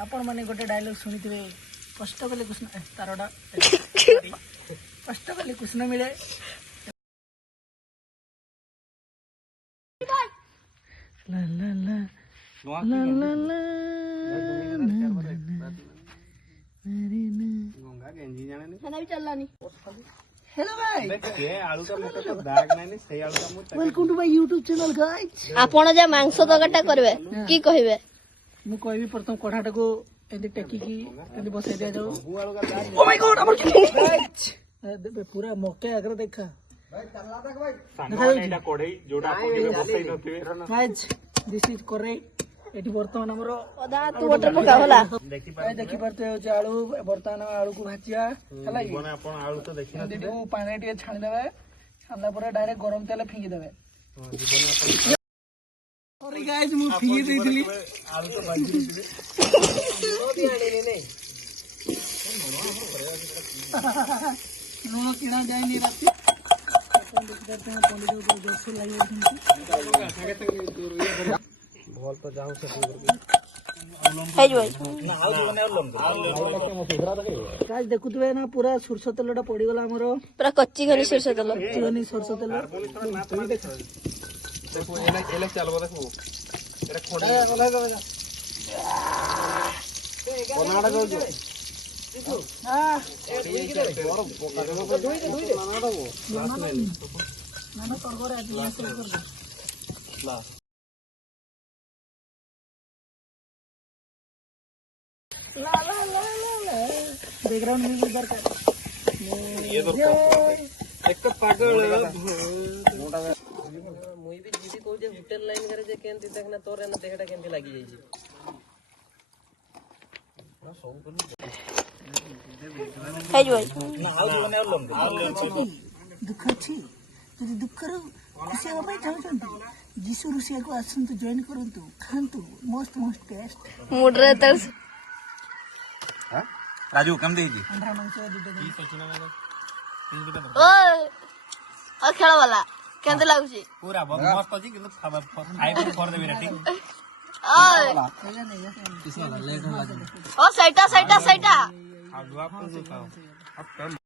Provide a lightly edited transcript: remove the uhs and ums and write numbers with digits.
आपण मैंने गोटे डायलॉग शुणी थे कष्ट कले कृष्ण तारटा कष्ट कले कृष्ण मिले ला ला ला ला ला ला हेलो भाई welcome to my YouTube channel guys आपण जे मांस तरकारीटा करबे की कहबे मु कहबी प्रथम कढ़ाटा को एंती टेकी की एंती बसाई दिया जाओ oh my God Amar guys पूरा मौके आगर देखा guys this is correct eighty बर्तमान हमर अदा तू वाटर पका होला देखि परते हो आलू बर्तमान आलू को भाजिया हला कोन आपण आलू तो देखि न दिडो पानी टिके छाणी देबे छाणला परे डायरेक्ट गरम तेल फिंगी देबे जीवन आपण अरे गाइस मु फिंगी देइली आलू तो भाजी दिबे भी आने ने नो किना जाय नि राती अपन देख करते हैं पंडित को जोश लगे बॉल तो जाऊं से हे जो गाइस देखुतबे ना पूरा सरसो तेलटा पड़ी गला हमरो पूरा कच्ची घनी सरसो तेल कच्ची घनी सरसो तेल देखो एले चलबो देखो एटा खोडा गला बनाडा गयो हां ना तोरगोरे आज लास्ट कर दे ला ला ला ला बैकग्राउंड म्यूजिक दरकार ये दरकार एक पागल मुई भी जीती को जे होटल लाइन करे जे केंती देखना तोर एना देखटा केंती लागी जाई छी हे जो ना आउ जीवन और लंबे दुख अछि यदि दुख रो खुशी हो पाई चाहछंती जीसु रुसिया को आसंतु जॉइन करंतु खांतु मस्त मस्त टेस्ट मूड रे तर हां राजू कम देजी अंडा मांस दिदे ओ ओ खेल वाला केंते लागुची पूरा मस्त अछि किंतु फाइव फॉर द रेटिंग ओय ओ साइटा साइटा साइटा अब आप को